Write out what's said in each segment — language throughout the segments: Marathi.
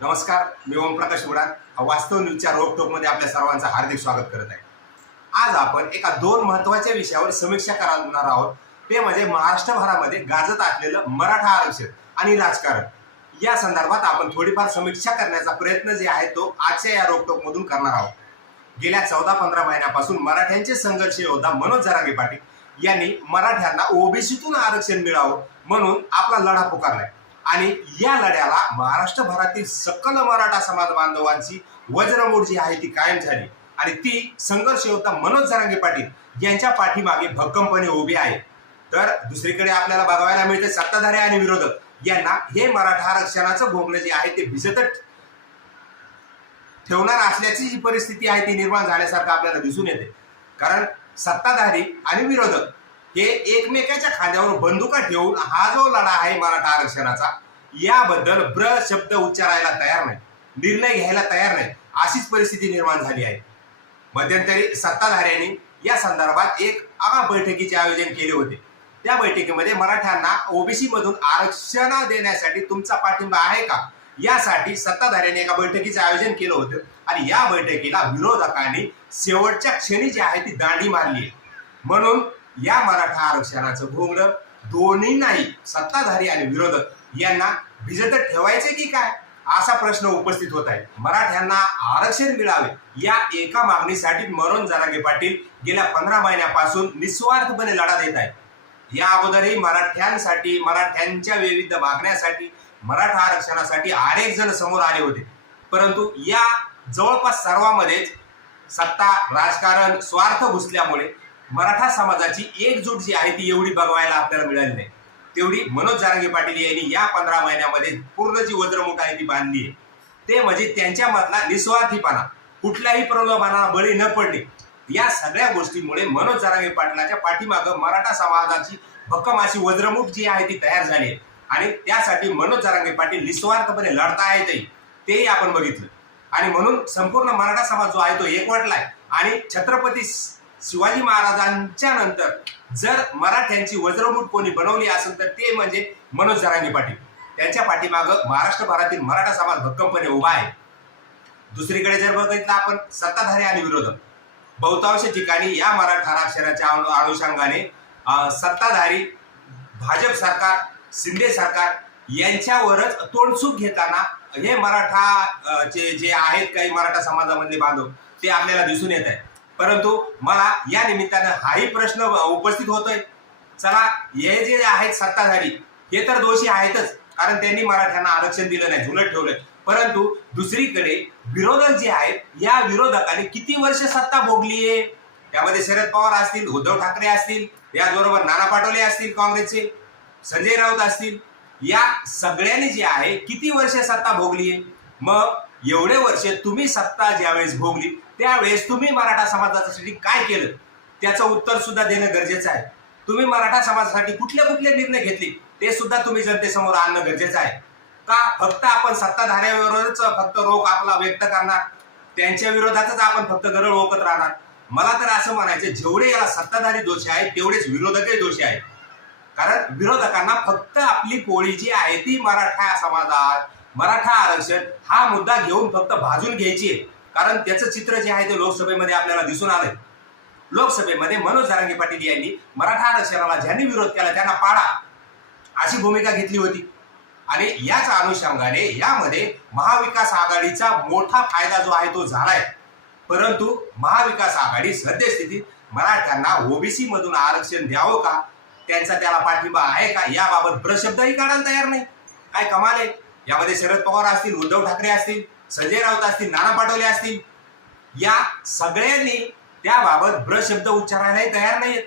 नमस्कार, मी ओमप्रकाश उडान वास्तव न्यूजच्या रोकटोकमध्ये आपल्या सर्वांचं हार्दिक स्वागत करत आहे। आज आपण एका दोन महत्त्वाच्या विषयावर समीक्षा करणार आहोत, ते म्हणजे महाराष्ट्रभरामध्ये गाजत असलेलं मराठा आरक्षण आणि राजकारण। या संदर्भात आपण थोडीफार समीक्षा करण्याचा प्रयत्न जे आहे तो आजच्या या रोकटोकमधून करणार आहोत। गेल्या 14-15 महिन्यापासून मराठ्यांचे संघर्ष योद्धा मनोज जरांगे पाटील यांनी मराठ्यांना ओबीसीतून आरक्षण मिळावं म्हणून आपला लढा पुकारलाय आणि या लढ्याला महाराष्ट्रभरातील सकल मराठा समाज बांधवांची वज्रमूठ जी आहे ती कायम झाली आणि ती संघर्ष योद्धा मनोज जरांगे पाटील यांच्या पाठीमागे भक्कमपणे उभी आहे। तर दुसरीकडे आपल्याला बघायला मिळते सत्ताधारी आणि विरोधक यांना हे मराठा आरक्षणाचं भोंगलं जे आहे ते भिजतच ठेवणार असल्याची जी परिस्थिती आहे ती निर्माण झाल्यासारखं आपल्याला दिसून येते। कारण सत्ताधारी आणि विरोधक हे एकमेकाच्या खांद्यावर बंदुका ठेवून हा जो लढा आहे मराठा आरक्षणाचा याबद्दल ब्र शब्द उच्चारायला तयार नाही, निर्णय घ्यायला तयार नाही, अशीच परिस्थिती निर्माण झाली आहे। मध्यंतरी सत्ताधाऱ्यांनी या संदर्भात एक बैठकीचे आयोजन केले होते। त्या बैठकीमध्ये मराठ्यांना ओबीसी मधून आरक्षण देण्यासाठी तुमचा पाठिंबा आहे का यासाठी सत्ताधाऱ्यांनी एका बैठकीचे आयोजन केलं होतं आणि या बैठकीला विरोधकांनी शेवटच्या क्षणी जी आहे ती दांडी मारली आहे। म्हणून या मराठा आरक्षणाचं भोंगलं दोन्ही नाही, सत्ताधारी आणि विरोधक यांना भिजत ठेवायचे की काय असा प्रश्न उपस्थित होत आहे। मराठ्यांना आरक्षण मिळावे या एका मागणीसाठी मनोज जरांगे पाटील गेल्या 15 महिन्यापासून निस्वार्थपणे लढा देत आहेत। या अगोदरही मराठ्यांसाठी, मराठ्यांच्या विविध मागण्यासाठी, मराठा आरक्षणासाठी अनेक जण समोर आले होते, परंतु या जवळपास सर्वांमध्येच सत्ता, राजकारण, स्वार्थ घुसल्यामुळे मराठा समाजाची एकजूट जी आहे ती एवढी बघवायला आपल्याला मिळाली नाही, तेवढी मनोज जरांगे पाटील यांनी या 15 महिन्यामध्ये पूर्ण जी वज्रमूठ आहे ती बांधली आहे। ते म्हणजे त्यांच्यामधला निस्वार्थीपणा, कुठल्याही प्रलोभनाला बळी न पडणे, या सगळ्या गोष्टींमुळे मनोज जरांगे पाटलाच्या पाठीमागं मराठा समाजाची भक्कम अशी वज्रमूठ जी आहे ती तयार झाली आहे आणि त्यासाठी मनोज जरांगे पाटील निस्वार्थपणे लढतायतही तेही आपण बघितलं। आणि म्हणून संपूर्ण मराठा समाज जो आहे तो एकवटलाय आणि छत्रपती शिवाजी महाराजांच्या नंतर जर मराठ्यांची वज्रमूठ कोणी बनवली असेल तर ते म्हणजे मनोज जरांगे पाटील। त्यांच्या पाठीमागं महाराष्ट्रभरातील मराठा समाज भक्कमपणे उभा आहे। दुसरीकडे जर बघितलं आपण सत्ताधारी आणि विरोधक, बहुतांश ठिकाणी या मराठा आरक्षणाच्या अनुषंगाने सत्ताधारी भाजप सरकार, शिंदे सरकार यांच्यावरच तोंडसूक घेताना हे मराठा जे आहेत काही मराठा समाजामधले बांधव ते आपल्याला दिसून येत आहे। परंतु मला या निमित्तानं हाही प्रश्न उपस्थित होतोय, चला हे जे आहेत सत्ताधारी हे तर दोषी आहेतच, कारण त्यांनी मराठ्यांना आरक्षण दिलं नाही, झुलत ठेवलंय, परंतु दुसरीकडे विरोधक जे आहेत या विरोधकांनी किती वर्ष सत्ता भोगली आहे। त्यामध्ये शरद पवार असतील, उद्धव ठाकरे असतील, याचबरोबर नाना पटोले असतील काँग्रेसचे, संजय राऊत असतील, या सगळ्यांनी जे आहे किती वर्ष सत्ता भोगली आहे। मग एवढे वर्ष तुम्ही सत्ता ज्यावेळेस भोगली त्यावेळेस तुम्ही मराठा समाजासाठी काय केलं त्याचं उत्तर सुद्धा देणं गरजेचं आहे। तुम्ही मराठा समाजासाठी कुठले कुठले निर्णय घेतले ते सुद्धा तुम्ही जनतेसमोर आणणं गरजेचं आहे का फक्त आपण सत्ताधाऱ्याविरोधातच फक्त रोख आपला व्यक्त करणार, त्यांच्या विरोधातच आपण फक्त गरळ ओकत राहणार। मला तर असं म्हणायचं, जेवढे याला सत्ताधारी दोषी आहेत तेवढेच विरोधकही दोषी आहेत। कारण विरोधकांना फक्त आपली पोळी जी आहे ती मराठा समाजात मराठा आरक्षण हा मुद्दा घेऊन फक्त भाजून घ्यायची आहे। कारण त्याचं चित्र जे आहे ते लोकसभेमध्ये आपल्याला दिसून आलंय। लोकसभेमध्ये मनोज जरांगे पाटील यांनी मराठा आरक्षणाला ज्यांनी विरोध केला त्यांना पाडा अशी भूमिका घेतली होती आणि याच अनुषंगाने यामध्ये महाविकास आघाडीचा मोठा फायदा जो आहे तो झालाय। परंतु महाविकास आघाडी सद्यस्थितीत मराठ्यांना ओबीसी मधून आरक्षण द्यावं का, त्यांचा त्याला पाठिंबा आहे का याबाबत प्रशब्दही काढायला तयार नाही। काय कमाल आहे, यामध्ये शरद पवार असतील, उद्धव ठाकरे असतील, संजय राऊत असतील, नाना पटोले असतील, या सगळ्यांनी त्याबाबत ब्रशब्द उच्चारायलाही तयार नाहीत।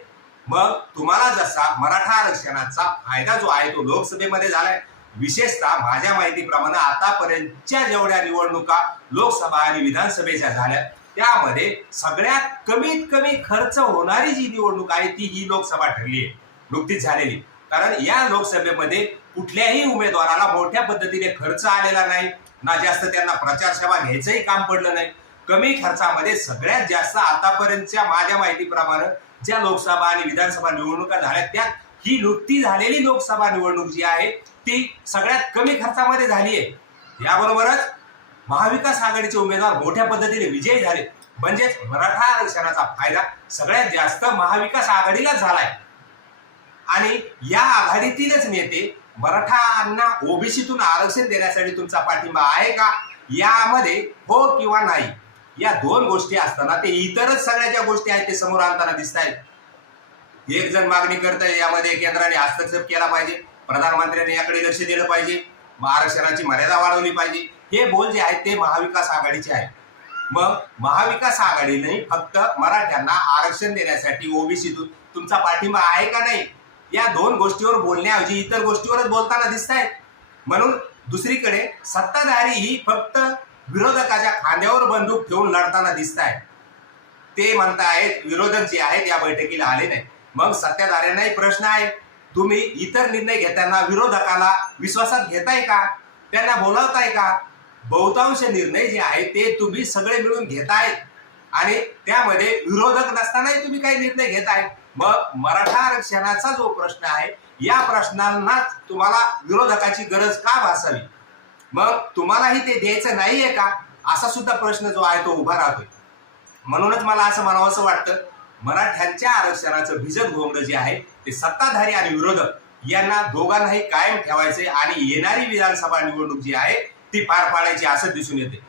मग तुम्हाला जसा मराठा आरक्षणाचा फायदा जो आहे तो लोकसभेमध्ये झालाय, विशेषतः माझ्या माहितीप्रमाणे आतापर्यंतच्या जेवढ्या निवडणुका लोकसभा आणि विधानसभेच्या झाल्या त्यामध्ये सगळ्यात कमीत कमी खर्च होणारी जी निवडणूक आहे ती ही लोकसभा ठरली आहे, नुकतीच झालेली। कारण या लोकसभेमध्ये कुठल्याही उमेदवाराला मोठ्या पद्धतीने खर्च आलेला नाही, ना जास्त त्यांना प्रचार सभा घ्यायचंही काम पडलं नाही। कमी खर्चामध्ये सगळ्यात जास्त आतापर्यंतच्या माझ्या माहितीप्रमाणे ज्या लोकसभा आणि विधानसभा निवडणुका झाल्या त्यात ही नुकती झालेली लोकसभा निवडणूक जी आहे ती सगळ्यात कमी खर्चामध्ये झाली आहे। याबरोबरच महाविकास आघाडीचे उमेदवार मोठ्या पद्धतीने विजयी झाले, म्हणजेच मराठा आरक्षणाचा फायदा सगळ्यात जास्त महाविकास आघाडीलाच झालाय. आणि या आघाडीतीलच नेते मराठांना ओबीसीतून आरक्षण देण्यासाठी तुमचा पाठिंबा आहे का, यामध्ये हो किंवा नाही या दोन गोष्टी असताना ते इतरच सगळ्या ज्या गोष्टी आहेत ते समोर आणताना दिसत आहेत. एक जण मागणी करतंय यामध्ये केंद्राने हस्तक्षेप केला पाहिजे, प्रधानमंत्र्यांनी याकडे लक्ष दिलं पाहिजे, आरक्षणाची मर्यादा वाढवली पाहिजे. हे बोल जे आहेत ते महाविकास आघाडीचे आहेत. मग महाविकास आघाडीने फक्त मराठ्यांना आरक्षण देण्यासाठी ओबीसीतून तुमचा पाठिंबा आहे का नाही या दोन गोष्टीवर बोलण्याऐवजी इतर गोष्टीवरच बोलताना दिसत आहेत. म्हणून दुसरीकडे सत्ताधारी ही फक्त विरोधकाच्या खांद्यावर बंदूक ठेवून लढताना दिसत आहेत. ते म्हणतायत विरोधक जे आहेत या बैठकीला आले नाही. मग सत्ताधाऱ्यांनाही प्रश्न आहे, तुम्ही इतर निर्णय घेताना विरोधकाला विश्वासात घेताय का, त्यांना बोलावताय का? बहुतांश निर्णय जे आहेत ते तुम्ही सगळे मिळून घेतायत आणि त्यामध्ये विरोधक नसतानाही तुम्ही काही निर्णय घेताय. मग मराठा आरक्षणाचा जो प्रश्न आहे या प्रश्नांनाच तुम्हाला विरोधकाची गरज का भासावी? मग तुम्हालाही ते द्यायचं नाहीये का, असा सुद्धा प्रश्न जो आहे तो उभा राहतोय. म्हणूनच मला असं म्हणावंसं वाटतं, मराठ्यांच्या आरक्षणाचं भिजत घोंगडं जे आहे ते सत्ताधारी आणि विरोधक यांना दोघांनाही कायम ठेवायचे आणि येणारी विधानसभा निवडणूक जी आहे ती पार पाडायची असं दिसून येते.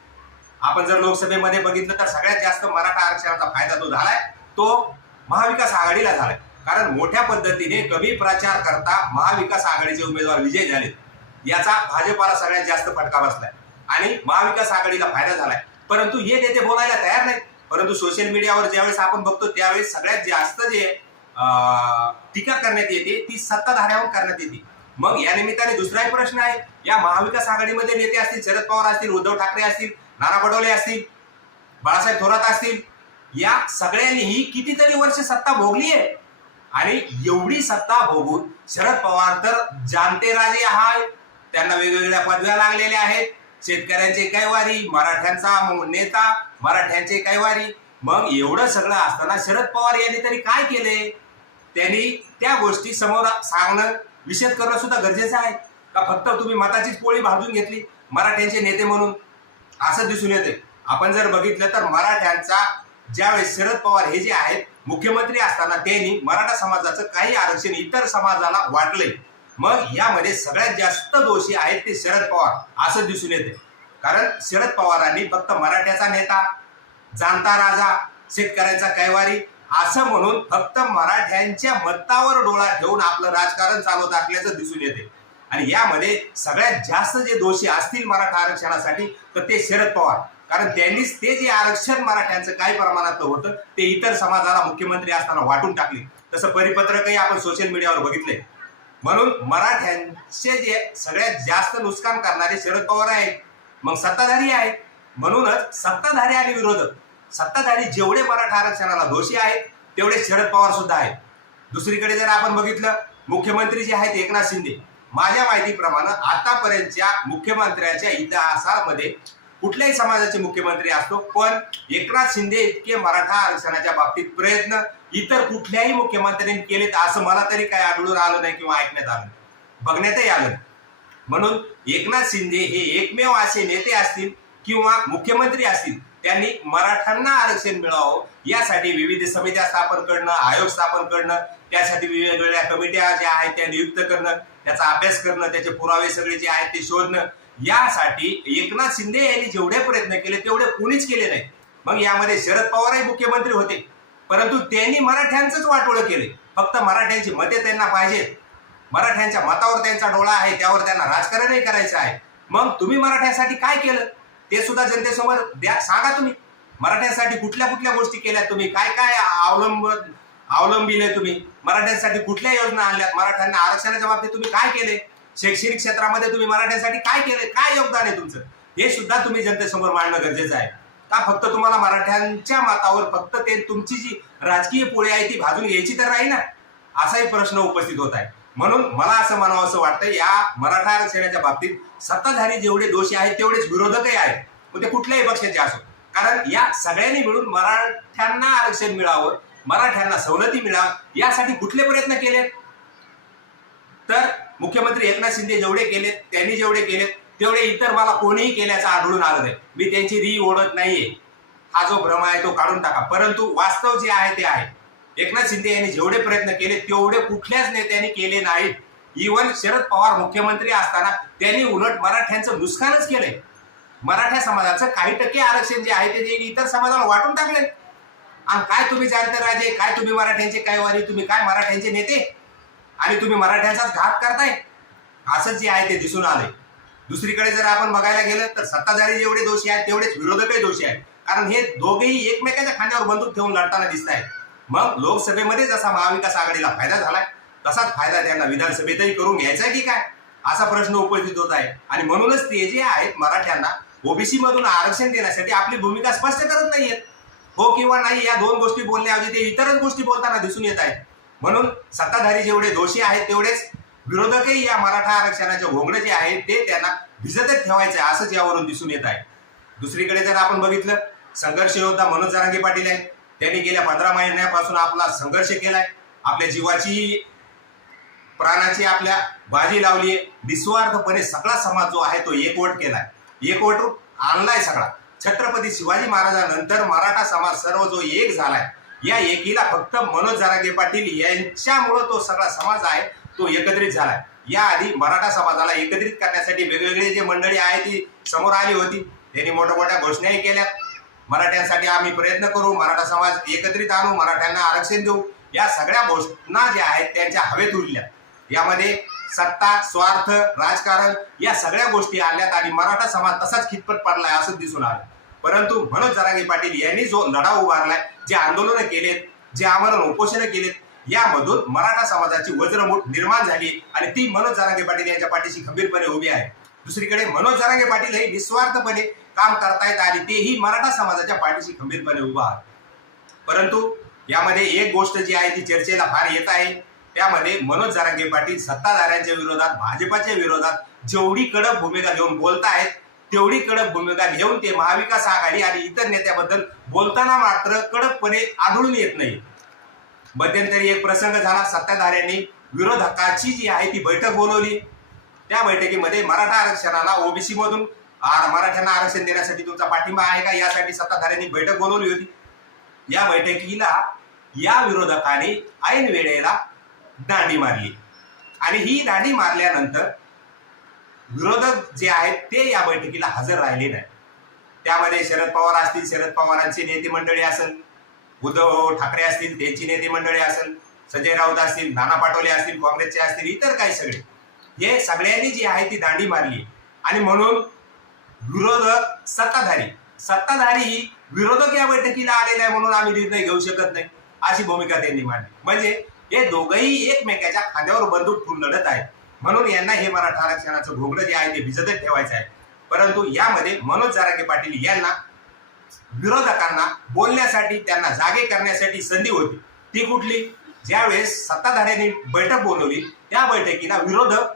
आपण जर लोकसभेमध्ये बघितलं तर सगळ्यात जास्त मराठा आरक्षणाचा फायदा जो झालाय तो महाविकास आघाडीला झालाय. कारण मोठ्या पद्धतीने कमी प्रचार करता महाविकास आघाडीचे उमेदवार विजयी झाले, याचा भाजपाला सगळ्यात जास्त फटका बसलाय आणि महाविकास आघाडीला फायदा झालाय. परंतु हे नेते बोलायला तयार नाहीत. परंतु सोशल मीडियावर ज्यावेळेस आपण बघतो त्यावेळेस सगळ्यात जास्त जे टीका करण्यात येते ती सत्ताधाऱ्यांवर करण्यात येते. मग या निमित्ताने दुसराही प्रश्न आहे, या महाविकास आघाडीमध्ये नेते असतील, शरद पवार असतील, उद्धव ठाकरे असतील, नाना पटोले असतील, बाळासाहेब थोरात असतील, या सगळ्यांनीही कितीतरी वर्ष सत्ता भोगली आहे. आणि एवढी सत्ता भोगून शरद पवार तर जाणते राजे आहेत, त्यांना वेगवेगळ्या पदव्या लागलेल्या आहेत, शेतकऱ्यांचे कैवारी, मराठ्यांचा नेता, मराठ्यांचे कैवारी. मग एवढं सगळं असताना शरद पवार यांनी तरी काय केले? त्यांनी त्या गोष्टी समोर सांगणं, विषद करणं सुद्धा गरजेचं आहे का? फक्त तुम्ही मताचीच पोळी भाजून घेतली मराठ्यांचे नेते म्हणून असं दिसून येते. आपण जर बघितलं तर मराठ्यांचा ज्यावेळेस शरद पवार हे जे आहेत मुख्यमंत्री असताना त्यांनी मराठा समाजाचं काही आरक्षण इतर समाजाला वाटलंय. मग यामध्ये सगळ्यात जास्त दोषी आहेत ते शरद पवार असं दिसून येते. कारण शरद पवारांनी फक्त मराठ्याचा नेता, जाणता राजा, शेतकऱ्यांचा कैवारी असं म्हणून फक्त मराठ्यांच्या मतावर डोळा ठेवून आपलं राजकारण चालवत असल्याचं दिसून येते. आणि यामध्ये सगळ्यात जास्त जे दोषी असतील मराठा आरक्षणासाठी तर ते शरद पवार. कारण त्यांनीच ते जे आरक्षण मराठ्यांचं काही प्रमाणात होतं ते इतर समाजाला मुख्यमंत्री असताना वाटून टाकले. तसं परिपत्रकही आपण सोशल मीडियावर बघितले. म्हणून मराठ्यांचे जे सगळ्यात जास्त नुकसान करणारे शरद पवार आहेत, मग सत्ताधारी आहेत. म्हणूनच सत्ताधारी आणि विरोधक, सत्ताधारी जेवढे मराठा आरक्षणाला दोषी आहेत तेवढे शरद पवार सुद्धा आहेत. दुसरीकडे जर आपण बघितलं मुख्यमंत्री जे आहेत एकनाथ शिंदे, माझ्या माहितीप्रमाणे आतापर्यंतच्या मुख्यमंत्र्यांच्या इतिहासामध्ये कुठल्याही समाजाचे मुख्यमंत्री असतो पण एकनाथ शिंदे इतके मराठा आरक्षणाच्या बाबतीत प्रयत्न इतर कुठल्याही मुख्यमंत्र्यांनी केलेत असं मला तरी काही आढळून आलं नाही किंवा ऐकण्यात आलं, बघण्यातही आलं नाही. म्हणून एकनाथ शिंदे हे एकमेव असे नेते असतील किंवा मुख्यमंत्री असतील त्यांनी मराठ्यांना आरक्षण मिळावं यासाठी विविध समित्या स्थापन करणं, आयोग स्थापन करणं, त्यासाठी वेगवेगळ्या कमिट्या ज्या आहेत त्या नियुक्त करणं, त्याचा अभ्यास करणं, त्याचे पुरावे सगळे जे आहेत ते शोधणं, यासाठी एकनाथ शिंदे यांनी जेवढे प्रयत्न केले तेवढे कोणीच केले नाही. मग यामध्ये शरद पवारही मुख्यमंत्री होते परंतु त्यांनी मराठ्यांचंच वाटोळं केले. फक्त मराठ्यांची मते त्यांना पाहिजेत, मराठ्यांच्या मतावर त्यांचा डोळा आहे, त्यावर त्यांना राजकारणही करायचं आहे. मग तुम्ही मराठ्यांसाठी काय केलं ते सुद्धा जनतेसमोर द्या, सांगा. तुम्ही मराठ्यांसाठी कुठल्या कुठल्या गोष्टी केल्या, तुम्ही काय काय अवलंबिले, तुम्ही मराठ्यांसाठी कुठल्या योजना आणल्यात, मराठ्यांना आरक्षणाच्या बाबतीत तुम्ही काय केले, शैक्षणिक क्षेत्रामध्ये तुम्ही मराठ्यांसाठी काय केले, काय योगदान आहे तुमचं, हे सुद्धा तुम्ही जनतेसमोर मांडणं गरजेचं आहे. का फक्त तुम्हाला मराठ्यांच्या मतावर फक्त ते तुमची जी राजकीय पोळी आहे ती भाजून घ्यायची तर नाही ना, असाही प्रश्न उपस्थित होत आहे. म्हणून मला असं म्हणावं असं वाटतं, या मराठा आरक्षणाच्या बाबतीत सत्ताधारी जेवढे दोषी आहेत तेवढेच विरोधकही आहेत, मग ते कुठल्याही पक्षाचे असो. कारण या सगळ्यांनी मिळून मराठ्यांना आरक्षण मिळावं, मराठ्यांना सवलती मिळावं यासाठी कुठले प्रयत्न केले? तर मुख्यमंत्री एकनाथ शिंदे जेवढे केलेत, त्यांनी जेवढे केलेत तेवढे इतर मला कोणीही केल्याचं आढळून आलं नाही. मी त्यांची री ओढत नाहीये, हा जो भ्रम आहे तो काढून टाका. परंतु वास्तव जे आहे ते आहे. एकनाथ शिंदे यांनी जेवढे प्रयत्न केले तेवढे कुठल्याच नेत्यांनी केले नाहीत. इव्हन शरद पवार मुख्यमंत्री असताना त्यांनी उलट मराठ्यांचं नुकसानच केलंय. मराठा समाजाचं काही टक्के आरक्षण जे आहे ते इतर समाजाला वाटून टाकले. आणि काय तुम्ही जाणते राजे, काय तुम्ही मराठ्यांचे काय वारी, तुम्ही काय मराठ्यांचे नेते, आणि तुम्ही मराठ्यांचाच घात करताय, असं जे आहे ते दिसून आलंय. दुसरीकडे जर आपण बघायला गेलं तर सत्ताधारी जेवढे दोषी आहेत तेवढेच विरोधकही दोषी आहेत. कारण हे दोघेही एकमेकांच्या खांद्यावर बंदूक ठेवून लढताना दिसत आहेत. मग लोकसभेमध्ये जसा महाविकास आघाडीला फायदा झालाय तसाच फायदा त्यांना विधानसभेतही करून घ्यायचा आहे की काय, असा प्रश्न उपस्थित होत आहे. आणि म्हणूनच ते जे आहेत मराठ्यांना ओबीसी मधून आरक्षण देण्यासाठी आपली भूमिका स्पष्ट करत नाहीयेत. हो किंवा नाही या दोन गोष्टी बोलण्याऐवजी ते इतरच गोष्टी बोलताना दिसून येत आहेत. म्हणून सत्ताधारी जेवढे दोषी आहेत तेवढेच विरोधकही या मराठा आरक्षणाचे घोंगडे जे आहे ते त्यांना भिजतच ठेवायचे असंच यावरून दिसून येत आहे. दुसरीकडे जर आपण बघितलं, संघर्ष योद्धा मनोज जरांगे पाटील आहेत. त्यांनी गेल्या 15 महिन्यापासून आपला संघर्ष केलाय, आपल्या जीवाची प्राणाची आपल्या बाजी लावली आहे. निस्वार्थपणे सगळा समाज जो आहे तो एकवट केलाय, एकवट आणलाय सगळा. छत्रपती शिवाजी महाराजांनंतर मराठा समाज सर्व जो एक झालाय, या एकीला फक्त मनोज जरांगे पाटील यांच्यामुळे तो सगळा समाज आहे तो एकत्रित झालाय. याआधी मराठा समाजाला एकत्रित करण्यासाठी वेगवेगळे जे मंडळी आहे ती समोर आली होती. त्यांनी मोठ्या मोठ्या घोषणाही केल्या, मराठ्यांसाठी आम्ही प्रयत्न करू, मराठा समाज एकत्रित आणू, मराठ्यांना आरक्षण देऊ. या सगळ्या घोषणा ज्या आहेत त्यांच्या हवेत उरल्या. यामध्ये सत्ता, स्वार्थ, राजकारण या सगळ्या गोष्टी आल्यात आणि मराठा समाज तसाच खितपत पडलाय असं दिसून आलं. परंतु मनोज जरांगे पाटील यांनी जो लढा उभारलाय, जे आंदोलनं केलेत, जे आमरण उपोषणं केलेत, यामधून मराठा समाजाची वज्रमूठ निर्माण झाली आणि ती मनोज जरांगे पाटील यांच्या पाठीशी खंबीरपणे उभी आहे. दुसरीकडे मनोज जरांगे पाटील हे निस्वार्थपणे काम करतायत आणि तेही मराठा समाजाच्या पाठीशी खंबीरपणे उभा आहेत. परंतु यामध्ये एक गोष्ट जी आहे ती चर्चेला फार येत आहे. त्यामध्ये मनोज जरांगे पाटील सत्ताधाऱ्यांच्या विरोधात, भाजपाच्या विरोधात जेवढी कडक भूमिका घेऊन बोलतायत तेवढी कडक भूमिका घेऊन ते महाविकास आघाडी आणि इतर नेत्याबद्दल बोलताना मात्र कडकपणे आढळून येत नाही. मध्यंतरी एक प्रसंग झाला, सत्ताधाऱ्यांनी विरोधकाची जी आहे ती बैठक बोलवली. त्या बैठकीमध्ये मराठा आरक्षणाला ओबीसी मधून मराठ्यांना आरक्षण देण्यासाठी तुमचा पाठिंबा आहे का यासाठी सत्ताधाऱ्यांनी बैठक बोलवली होती. या बैठकीला या विरोधकाने ऐन वेळेला दांडी मारली आणि ही दांडी मारल्यानंतर विरोधक जे आहेत ते या बैठकीला हजर राहिले नाही. त्यामध्ये शरद पवार असतील, शरद पवारांची नेते मंडळी असेल, उद्धव ठाकरे असतील त्यांची नेते मंडळी असेल, संजय राऊत असतील, नाना पाटोले असतील काँग्रेसचे असतील, इतर काही सगळे हे सगळ्यांनी जी आहे ती दांडी मारली. आणि म्हणून विरोधक सत्ताधारी विरोधक या बैठकीला आले नाही म्हणून आम्ही निर्णय घेऊ शकत नाही अशी भूमिका त्यांनी मांडली. म्हणजे हे दोघंही एकमेकाच्या खांद्यावर बंदूक ठेवून लढत आहेत. म्हणून यांना हे मराठा आरक्षणाचं घोंगडं जे आहे ते भिजतच ठेवायचं आहे. परंतु यामध्ये मनोज जरांगे पाटील यांना विरोधकांना बोलण्यासाठी, त्यांना जागे करण्यासाठी संधी होती. ती कुठली? ज्यावेळेस सत्ताधाऱ्यांनी बैठक बोलवली त्या बैठकीला विरोधक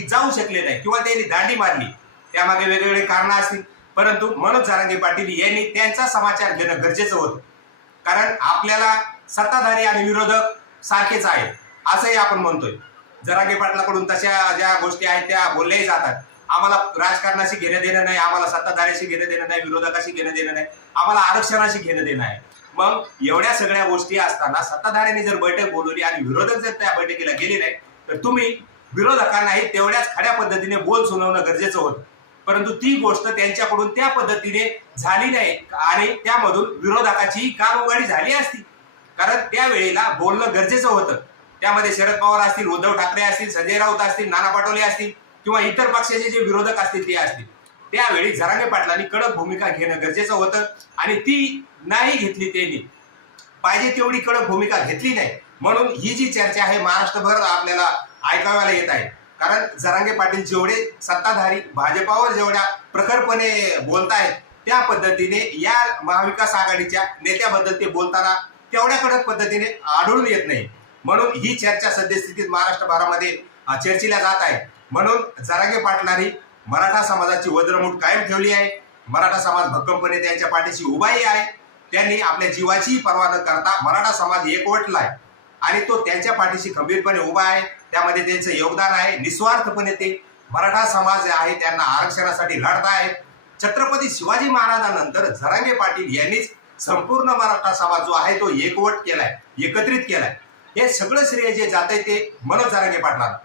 जाऊ शकले नाही किंवा त्यांनी दांडी मारली. त्यामागे वेगवेगळे कारण असतील, परंतु मनोज जरांगे पाटील यांनी त्यांचा समाचार घेणं गरजेचं होतं. कारण आपल्याला सत्ताधारी आणि विरोधक सारखेच आहेत असंही आपण म्हणतोय. जरांगे पाटलाकडून तशा ज्या गोष्टी आहेत त्या बोलल्याही जातात. आम्हाला राजकारणाशी घेणं देणं नाही, आम्हाला सत्ताधाऱ्याशी घेणं देणं नाही, विरोधकाशी घेणं देणं नाही, आम्हाला आरक्षणाशी घेणं देणं आहे. मग एवढ्या सगळ्या गोष्टी असताना सत्ताधाऱ्यांनी जर बैठक बोलवली आणि विरोधक जर त्या बैठकीला गेले नाही तर तुम्ही विरोधकांनाही तेवढ्याच खड्या पद्धतीने बोल सुनावणं गरजेचं होतं. परंतु ती गोष्ट त्यांच्याकडून त्या पद्धतीने झाली नाही आणि त्यामधून विरोधकाची कानउघाडी झाली असती. कारण त्यावेळेला बोलणं गरजेचं होतं. त्यामध्ये शरद पवार असतील, उद्धव ठाकरे असतील, संजय राऊत असतील, नाना पाटोले असतील किंवा इतर पक्षाचे जे विरोधक असतील ते असतील. त्यावेळी जरांगे पाटलांनी कडक भूमिका घेणं गरजेचं होतं आणि ती नाही घेतली. त्यांनी पाहिजे तेवढी कडक भूमिका घेतली नाही. म्हणून ही जी चर्चा आहे महाराष्ट्रभर आपल्याला ऐकायला येत आहे. कारण जरांगे पाटील जेवढे सत्ताधारी भाजपावर जेवढ्या प्रखरपणे बोलतायत त्या पद्धतीने या महाविकास आघाडीच्या नेत्याबद्दल ते बोलताना तेवढ्या कडक पद्धतीने आढळून येत नाही. म्हणून ही चर्चा सद्यस्थितीत महाराष्ट्रभरामध्ये चर्चेला जात आहे. म्हणून जरांगे पाटलांनी मराठा समाजाची वज्रमूठ कायम ठेवली आहे. मराठा समाज भक्कमपणे त्यांच्या पाठीशी उभाही आहे. त्यांनी आपल्या जीवाची पर्वा न करता मराठा समाज एकवटलाय आणि तो त्यांच्या पाठीशी खंबीरपणे उभा आहे. त्यामध्ये त्यांचं योगदान आहे. निस्वार्थपणे ते मराठा समाज जे आहे त्यांना आरक्षणासाठी लढत आहेत. छत्रपती शिवाजी महाराजांनंतर जरांगे पाटील यांनीच संपूर्ण मराठा समाज जो आहे तो एकवट केलाय, एकत्रित केलाय. हे सगळं श्रेय जे जाते ते मनोज जरांगे पाटलांना.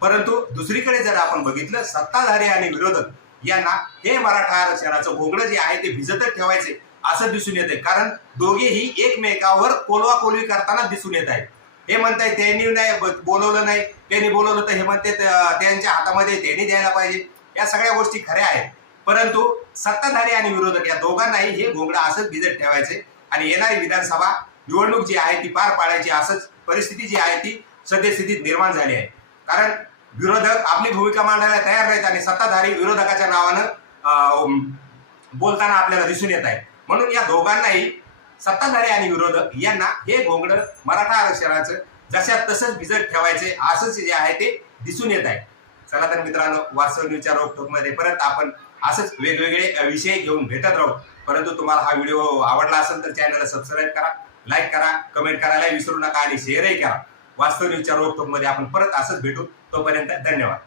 परंतु दुसरीकडे जर आपण बघितलं, सत्ताधारी आणि विरोधक यांना हे मराठा आरक्षणाचं घोंगडं जे आहे ते भिजतच ठेवायचे असं दिसून येते. कारण दोघेही एकमेकावर कोलवाकोलवी करताना दिसून येत आहेत. हे म्हणताय त्यांनी नाही बोलवलं, नाही त्यांनी बोलवलं, तर हे म्हणते त्यांच्या हातामध्ये त्यांनी द्यायला पाहिजे. या सगळ्या गोष्टी खऱ्या आहेत. परंतु सत्ताधारी आणि विरोधक या दोघांनाही हे घोंगडं असंच भिजत ठेवायचे आणि येणारी विधानसभा निवडणूक जी आहे ती पार पाडायची असंच परिस्थिती जी आहे ती सद्यस्थितीत निर्माण झाली आहे. कारण विरोधक आपली भूमिका मांडायला तयार नाहीत आणि सत्ताधारी विरोधकाच्या नावानं बोलताना आपल्याला दिसून येत आहे. म्हणून या दोघांनाही, सत्ताधारी आणि विरोधक यांना हे घोंगडं मराठा आरक्षणाचं जशात तसंच भिजत ठेवायचे असंच जे आहे ते दिसून येत आहे. चला तर मित्रांनो, वास्तव न्यूजच्या रोखोकमध्ये परत आपण असंच वेगवेगळे विषय घेऊन भेटत राहू. परंतु तुम्हाला हा व्हिडिओ आवडला असेल तर चॅनलला सबस्क्राईब करा, लाईक करा, कमेंट करायला विसरू नका आणि शेअरही करा. वास्तव न्यूजच्या रोखोकमध्ये आपण परत असंच भेटू. तोपर्यंत धन्यवाद.